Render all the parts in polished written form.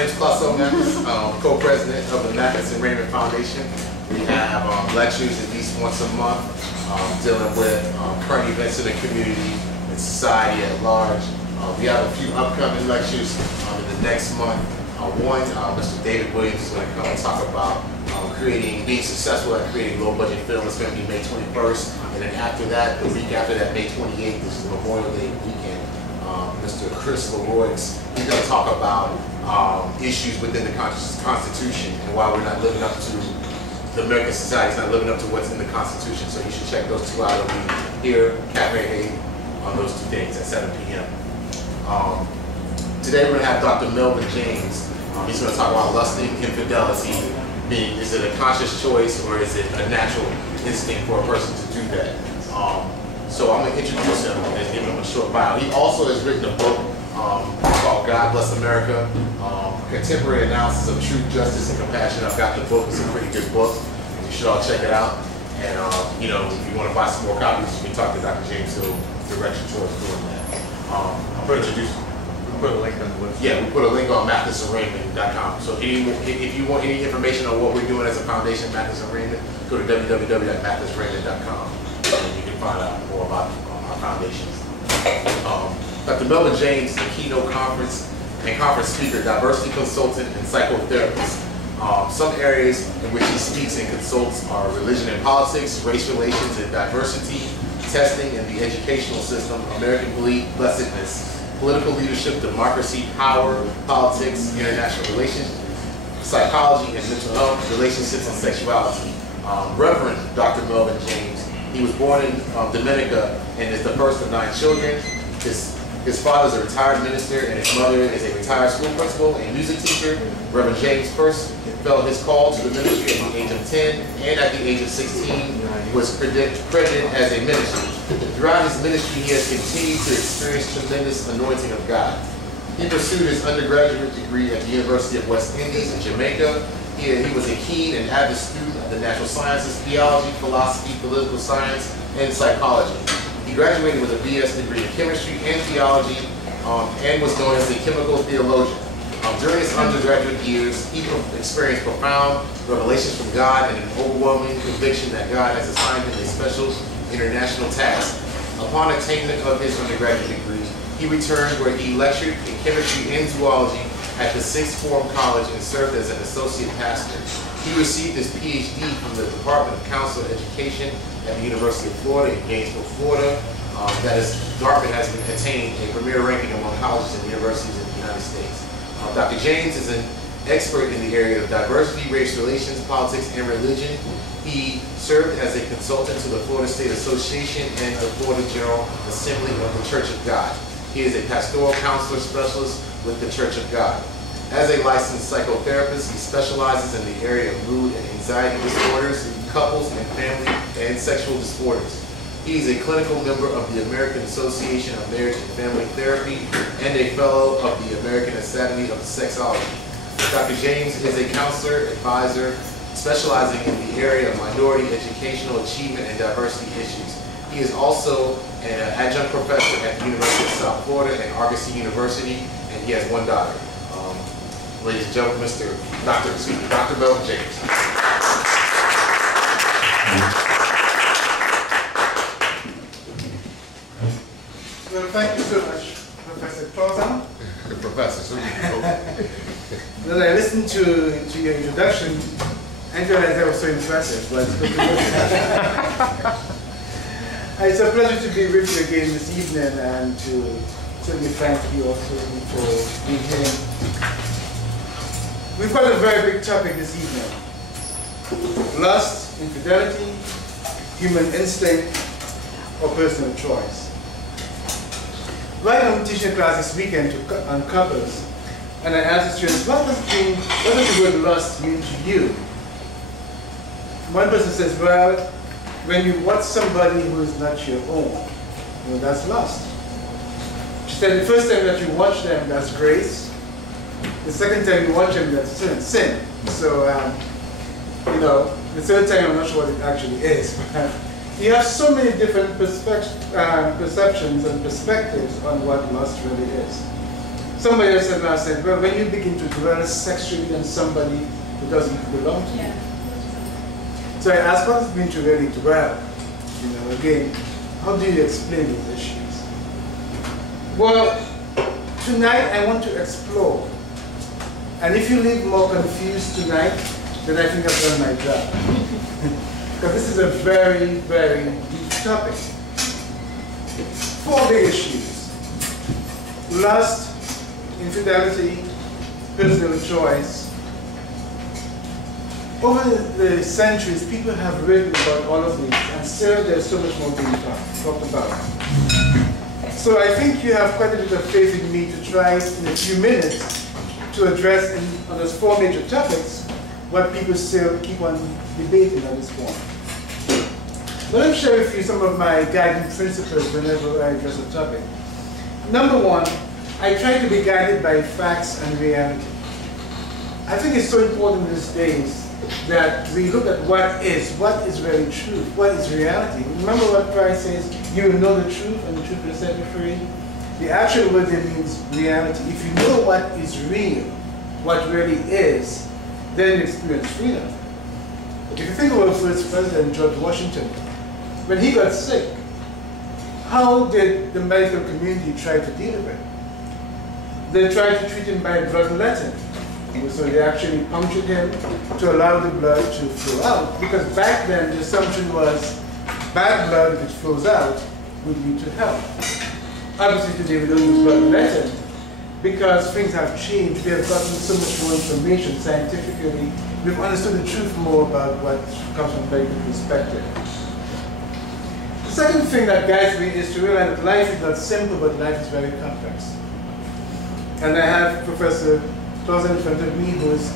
name is Clauso Mathis, co-president of the Mathis and Raymond Foundation. We have lectures at least once a month dealing with current events in the community and society at large. We have a few upcoming lectures in the next month. One, Mr. David Williams is going to come and talk about being successful at creating low-budget film. It's going to be May 21st, and then after that, the week after that, May 28th, this is Memorial Day weekend. Mr. Chris Leroy, he's going to talk about issues within the Constitution and why we're not living up to the American society is not living up to what's in the Constitution. So you should check those two out. It'll be here, Cafe Hay, on those 2 days at 7 p.m. Today we're going to have Dr. Melvin James. He's going to talk about lusting, infidelity. Is it a conscious choice or is it a natural instinct for a person to do that? So I'm going to introduce him and give him a short bio. He also has written a book called God Bless America, Contemporary Analysis of Truth, Justice, and Compassion. I've got the book. It's a pretty good book. You should all check it out. And you know, if you want to buy some more copies, you can talk to Dr. James. He'll direct you towards doing that. I'm going to introduce him. Put a link on the website. Yeah, we put a link on mathisandraymond.com. So if you want any information on what we're doing as a foundation, Mathis and Raymond, go to www.mathisraymond.com and you can find out more about our foundations. Dr. Melvin James is a keynote conference speaker, diversity consultant, and psychotherapist. Some areas in which he speaks and consults are religion and politics, race relations and diversity, testing in the educational system, American blessedness, political leadership, democracy, power, politics, international relations, psychology and mental health, relationships and sexuality. Reverend Dr. Melvin James, he was born in Dominica and is the first of 9 children. His father is a retired minister and his mother is a retired school principal and music teacher. Reverend James first felt his call to the ministry at the age of 10 and at the age of 16 was credited as a ministry. Throughout his ministry, he has continued to experience tremendous anointing of God. He pursued his undergraduate degree at the University of West Indies in Jamaica. He was a keen and avid student of the natural sciences, theology, philosophy, political science, and psychology. He graduated with a BS degree in chemistry and theology and was known as a chemical theologian. During his undergraduate years, he experienced profound revelations from God and an overwhelming conviction that God has assigned him a special international task. Upon attainment of his undergraduate degree, he returned where he lectured in chemistry and zoology at the Sixth Form College and served as an associate pastor. He received his PhD from the Department of Council Education at the University of Florida in Gainesville, Florida. Dartmouth has attained a premier ranking among colleges and universities in the United States. Dr. James is an expert in the area of diversity, race relations, politics, and religion. He served as a consultant to the Florida State Association and the Florida General Assembly of the Church of God. He is a pastoral counselor specialist with the Church of God. As a licensed psychotherapist, he specializes in the area of mood and anxiety disorders, couples and family and sexual disorders. He is a clinical member of the American Association of Marriage and Family Therapy and a fellow of the American Academy of Sexology. Dr. James is a counselor, advisor, specializing in the area of minority educational achievement and diversity issues. He is also an adjunct professor at the University of South Florida and Argosy University, and he has 1 daughter. Ladies and gentlemen, Dr. Melvin James. Well, thank you so much, Professor Clausen. Professor, When I listened to your introduction, I realized that was so impressive, but it's good to look. It's a pleasure to be with you again this evening and to certainly thank you also for being here. We've got a very big topic this evening. Lust, infidelity, human instinct, or personal choice. Right now I'm teaching a class this weekend on couples, and I asked the students, what does the word lust mean to you? One person says, well, when you watch somebody who is not your own, well, that's lust. She said the first time that you watch them, that's grace. The second time you watch them, that's sin. So, you know, the third time I'm not sure what it actually is. You have so many different perceptions and perspectives on what lust really is. Somebody else said last night, well, when you begin to dwell sexually on somebody who doesn't belong to you. So I asked, what does it mean to really dwell? You know, again, how do you explain these issues? Well, tonight I want to explore. And if you leave more confused tonight, then I think I've done my job. Because this is a very, very deep topic. 4 big issues: lust, infidelity, personal choice. Over the centuries, people have written about all of these, and still there's so much more being talked about. So I think you have quite a bit of faith in me to try in a few minutes to address on those 4 major topics what people still keep on debating at this point. But let me share with you some of my guiding principles whenever I address a topic. Number 1, I try to be guided by facts and reality. I think it's so important these days that we look at what is really truth, what is reality. Remember what Christ says, you will know the truth and the truth will set you free? The actual word there means reality. If you know what is real, what really is, then you experience freedom. If you think about the first president, George Washington, when he got sick, how did the medical community try to deal with it? They tried to treat him by bloodletting. So they actually punctured him to allow the blood to flow out, because back then the assumption was bad blood which flows out would lead to health. Obviously today we don't use bloodletting because things have changed. We have gotten so much more information scientifically. We've understood the truth more about what comes from a medical perspective. The second thing that guides me is to realize that life is not simple, but life is very complex. And I have Professor Clausen in front of me, who is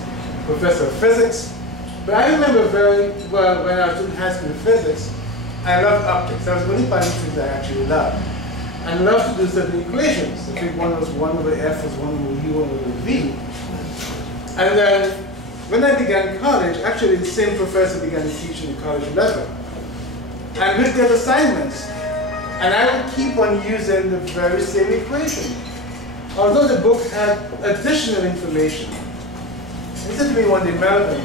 professor of physics. But I remember very well when I was in high school physics, I loved optics. That was the only part of physics I actually loved. And I loved to do certain equations. I think one was 1 over F was 1 over U, 1 over V. And then when I began college, actually the same professor began to teach in the college level. And we'd get assignments. And I would keep on using the very same equation. Although the book had additional information. He said to me one day, Melvin,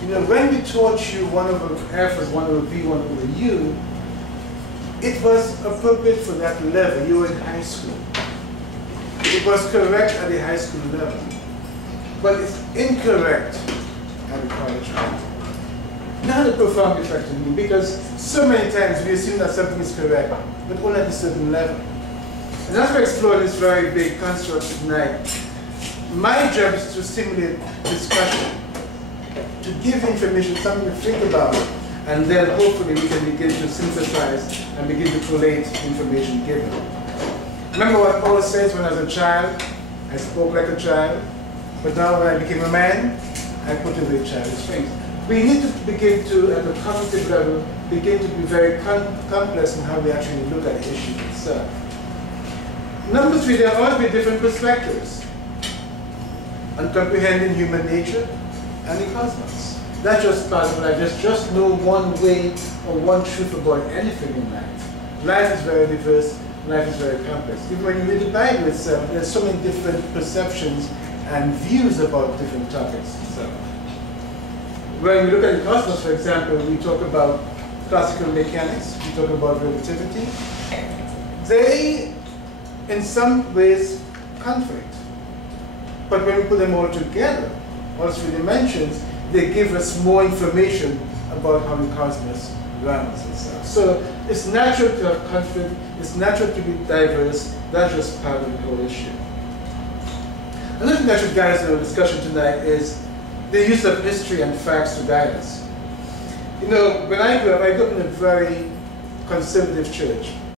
you know, when we taught you 1 over F was 1 over V, 1 over U, it was appropriate for that level. You were in high school. It was correct at the high school level. But it's incorrect at the college level. It had a profound effect on me because so many times we assume that something is correct, but only at a certain level. And as we explore this very big construct tonight, my job is to stimulate discussion, to give information, something to think about, and then hopefully we can begin to synthesize and begin to collate information given. Remember what Paul says, when I was a child, I spoke like a child, but now when I became a man, I put away childish things. We need to begin to, at the cognitive level, begin to be very complex in how we actually look at the issue itself. Number 3, there will always be different perspectives on comprehending human nature and the cosmos. That's just part of life. There's just no one way or one truth about anything in life. Life is very diverse, life is very complex. Even when you read the Bible itself, there's so many different perceptions and views about different topics itself. When we look at the cosmos, for example, we talk about classical mechanics, we talk about relativity. They, in some ways, conflict. But when we put them all together, all 3 dimensions, they give us more information about how the cosmos runs itself. So it's natural to have conflict, it's natural to be diverse, that's just part of the whole issue. Another thing that should guide us in our discussion tonight is the use of history and facts to guide us. You know, when I grew up in a very conservative church.